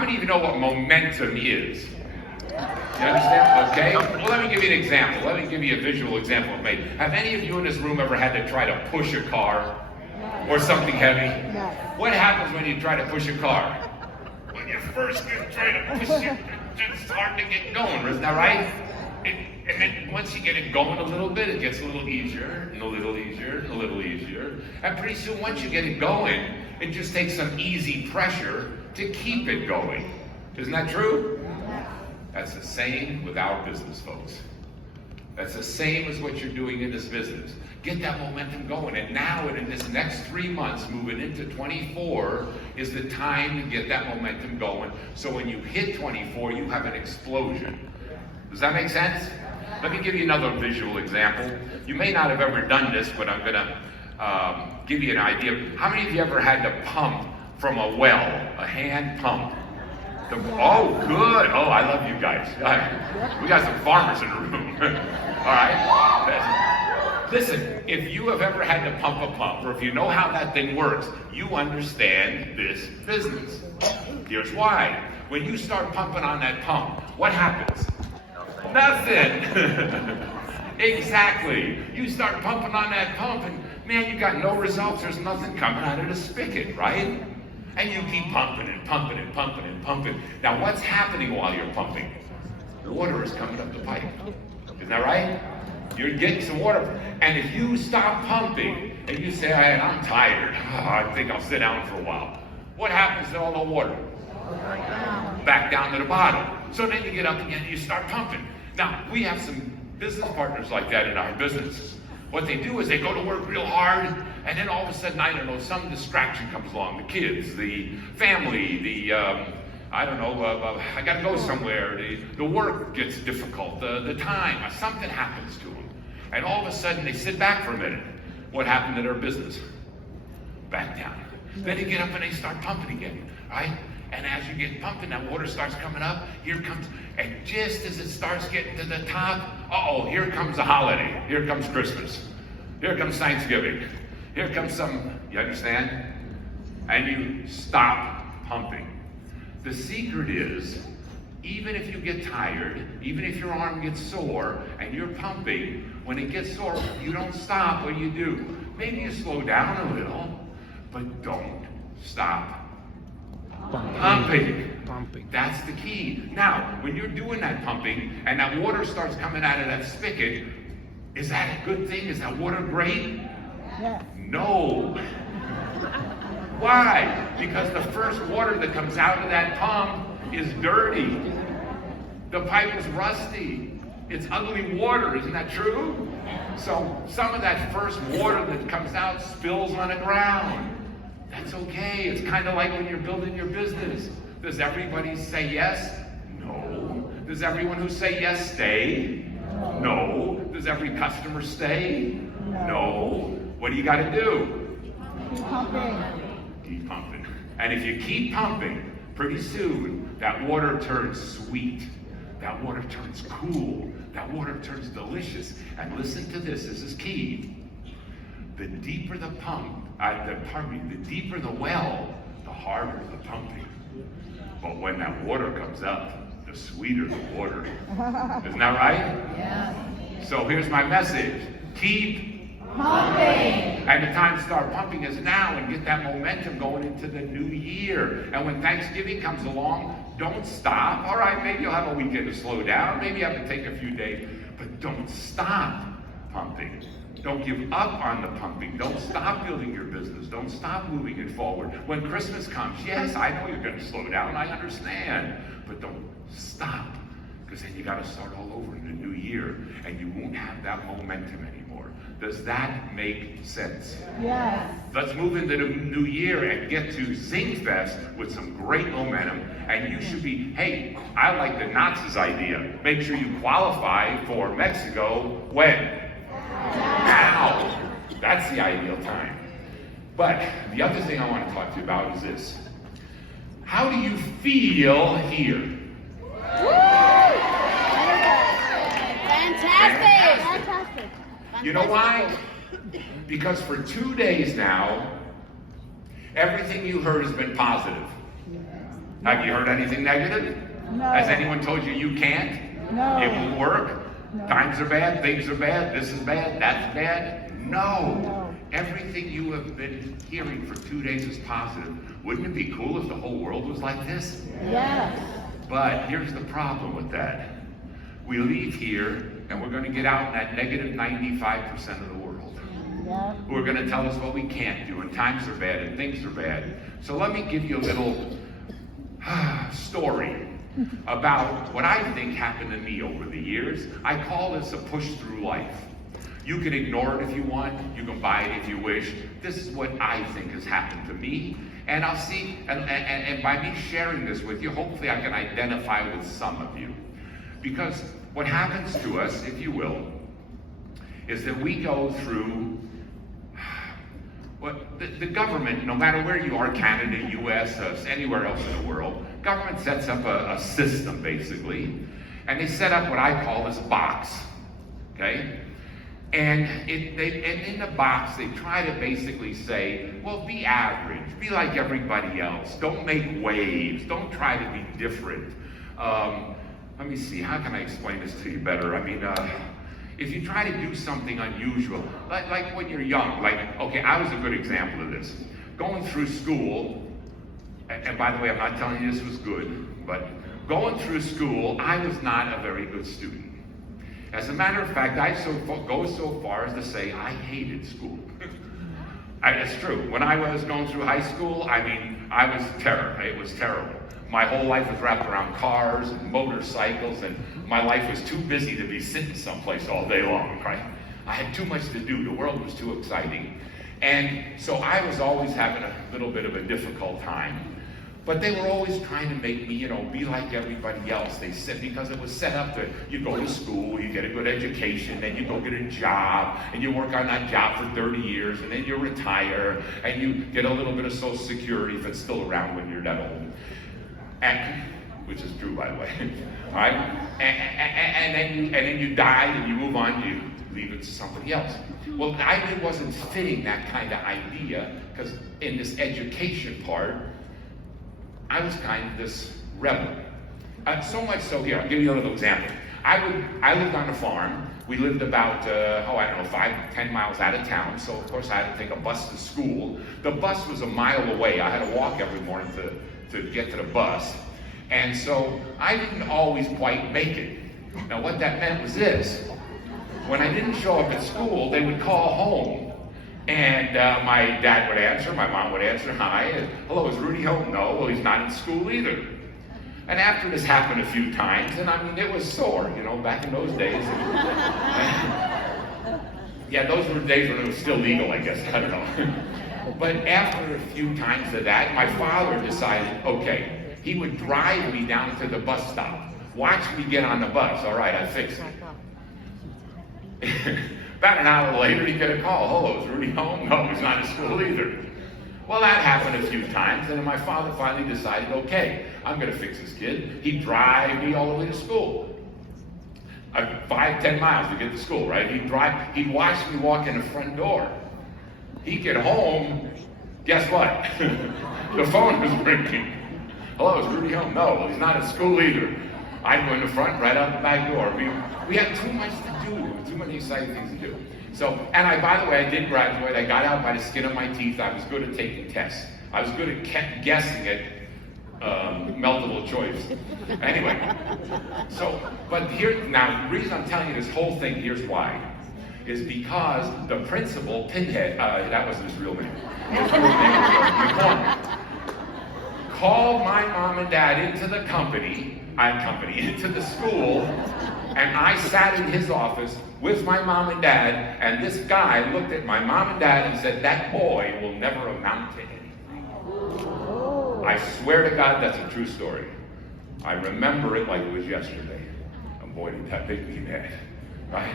How many of you know what momentum is? You understand? Okay? Well, let me give you an example. Let me give you a visual example of me. Have any of you in this room ever had to try to push a car or something heavy? What happens when you try to push a car? When you first try to push it, it's hard to get going, isn't that right? And then once you get it going a little bit, it gets a little easier, and a little easier, and a little easier. And pretty soon, once you get it going, it just takes some easy pressure to keep it going. Isn't that true? That's the same with our business, folks. That's the same as what you're doing in this business. Get that momentum going. And now, in this next 3 months, moving into 24, is the time to get that momentum going. So when you hit 24, you have an explosion. Does that make sense? Let me give you another visual example. You may not have ever done this, but I'm going to give you an idea. How many of you ever had to pump from a well, a hand pump? Oh, good. Oh, I love you guys. We got some farmers in the room. All right. Listen, if you have ever had to pump a pump, or if you know how that thing works, you understand this business. Here's why. When you start pumping on that pump, what happens? Nothing. Exactly. You start pumping on that pump, and man, you got no results. There's nothing coming out of the spigot, right? And you keep pumping and pumping and pumping and pumping. Now, what's happening while you're pumping? The water is coming up the pipe. Isn't that right? You're getting some water. And if you stop pumping and you say, I'm tired, I think I'll sit down for a while, what happens to all the water? Back down to the bottom. So then you get up again and you start pumping. Now, we have some business partners like that in our business. What they do is they go to work real hard, and then all of a sudden, I don't know, some distraction comes along. The kids, the family, I got to go somewhere. The work gets difficult, the time, something happens to them. And all of a sudden, they sit back for a minute. What happened to their business? Back down. Then they get up and they start pumping again, right? And as you get pumping, that water starts coming up. Here comes, and just as it starts getting to the top, here comes a holiday. Here comes Christmas. Here comes Thanksgiving. Here comes you understand? And you stop pumping. The secret is, even if you get tired, even if your arm gets sore, and you're pumping, when it gets sore, you don't stop. What do you do? Maybe you slow down a little, but don't stop pumping. That's the key. Now, when you're doing that pumping and that water starts coming out of that spigot, is that a good thing? Is that water great? Yes. No. Why? Because the first water that comes out of that pump is dirty. The pipe is rusty. It's ugly water, isn't that true? So some of that first water that comes out spills on the ground. That's okay. It's kind of like when you're building your business. Does everybody say yes? No. Does everyone who say yes stay? No. Does every customer stay? No. What do you got to do? Keep pumping. Keep pumping. And if you keep pumping, pretty soon that water turns sweet. That water turns cool. That water turns delicious. And listen to this. This is key. The deeper the the deeper the well, the harder the pumping. But when that water comes up, the sweeter the water. Isn't that right? Yeah. So here's my message. Keep Pumping. And the time to start pumping is now, and get that momentum going into the new year. And when Thanksgiving comes along, don't stop. All right, maybe you'll have a weekend to slow down. Maybe you have to take a few days. But don't stop pumping. Don't give up on the pumping. Don't stop building your business. Don't stop moving it forward. When Christmas comes, yes, I know you're going to slow down. I understand. But don't stop. Because then you got to start all over in the new year. And you won't have that momentum anymore. Does that make sense? Yes. Let's move into the new year and get to Xyngfest with some great momentum. And you should be, hey, I like the Nazis idea. Make sure you qualify for Mexico when? Now. That's the ideal time. But the other thing I want to talk to you about is this. How do you feel here? Fantastic. You know why? Because for 2 days now, everything you heard has been positive. Have you heard anything negative? No. Has anyone told you you can't? No. It won't work? No. Times are bad, things are bad, this is bad, that's bad? No. No. Everything you have been hearing for 2 days is positive. Wouldn't it be cool if the whole world was like this? Yes. But here's the problem with that. We leave here and we're going to get out in that negative 95% of the world. Yeah. Who are going to tell us what we can't do, and times are bad and things are bad. So let me give you a little story about what I think happened to me over the years. I call this a push through life. You can ignore it if you want, you can buy it if you wish. This is what I think has happened to me. And I'll see, and by me sharing this with you, hopefully I can identify with some of you. Because what happens to us, if you will, is that we go through, well, the government, no matter where you are, Canada, US, anywhere else in the world, government sets up a system, basically. And they set up what I call this box, okay? And in the box, they try to basically say, well, be average, be like everybody else. Don't make waves, don't try to be different. Let me see, how can I explain this to you better? I mean, if you try to do something unusual, like when you're young, okay, I was a good example of this. Going through school, and by the way, I'm not telling you this was good, but going through school, I was not a very good student. As a matter of fact, I go so far as to say I hated school. It's true. When I was going through high school, I mean, I was terror. It was terrible. My whole life was wrapped around cars and motorcycles, and my life was too busy to be sitting someplace all day long, right? I had too much to do. The world was too exciting. And so I was always having a little bit of a difficult time. But they were always trying to make me, be like everybody else. They said, because it was set up that you go to school, you get a good education, then you go get a job, and you work on that job for 30 years, and then you retire, and you get a little bit of Social Security if it's still around when you're that old. And, which is true, by the way. All right? And then you die, and you move on, you leave it to somebody else. Well, I wasn't fitting that kind of idea, because in this education part, I was kind of this rebel. So much so, here, I'll give you a little example. I lived on a farm. We lived about, 5-10 miles out of town. So, of course, I had to take a bus to school. The bus was a mile away. I had to walk every morning to get to the bus. And so I didn't always quite make it. Now, what that meant was this. When I didn't show up at school, they would call home. And my dad would answer, my mom would answer, hi, hello, is Rudy home? No, well, he's not in school either. And after this happened a few times, and I mean, it was sore, back in those days. Yeah, those were days when it was still legal, I guess, I don't know. But after a few times of that, my father decided, okay, he would drive me down to the bus stop, watch me get on the bus, all right, I fixed it. About an hour later, he'd get a call. Hello, is Rudy home? No, he's not in school either. Well, that happened a few times, and then my father finally decided, okay, I'm going to fix this kid. He'd drive me all the way to school. 5-10 miles to get to school, right? He'd watch me walk in the front door. He'd get home, guess what? The phone was ringing. Hello, is Rudy home? No, well, he's not at school either. I'd go in the front, right out the back door. We had too much to do, too many exciting things to do. So, and by the way, I did graduate. I got out by the skin of my teeth. I was good at taking tests. I was good at guessing at multiple choice. Anyway, but here, now, the reason I'm telling you this whole thing, here's why. Is because the principal, Pinhead, that wasn't his real name. His real name was called my mom and dad into the into the school, and I sat in his office with my mom and dad, and this guy looked at my mom and dad and said, that boy will never amount to anything. I swear to God, that's a true story. I remember it like it was yesterday. And boy, did that make me mad, right?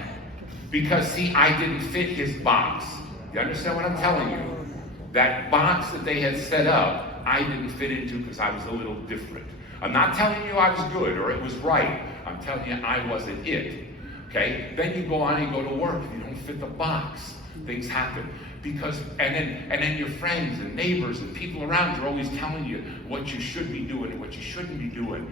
Because, see, I didn't fit his box. You understand what I'm telling you? That box that they had set up, I didn't fit into because I was a little different. I'm not telling you I was good or it was right. I'm telling you I wasn't it. Okay? Then you go on and go to work and you don't fit the box. Things happen. Because, and then your friends and neighbors and people around you are always telling you what you should be doing and what you shouldn't be doing.